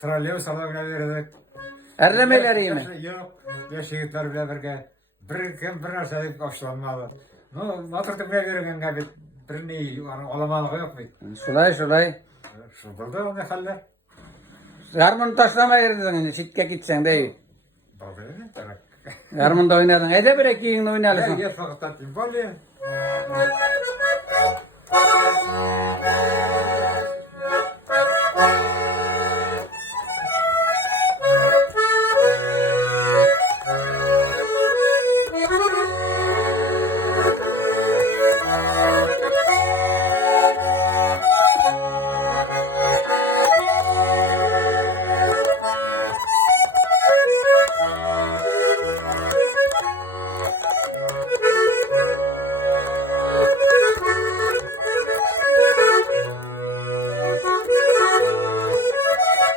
Trolleybus alabına verdik. Erlemeleri mi? Yok. Beş yigitler bile birge. Bir narsa deyip başlanmalı. No, matırtıp ne verirken birini olamalığı yok mu? Şulay. Şu burada ne haller? Yarmını taşlamayırdın şimdi şikke gitsen değil. Bakıyor ne tarak. Yarmında oynadın. Ede bir ekiğin Ya oynalısın. yer fakat tatlı. Böyle.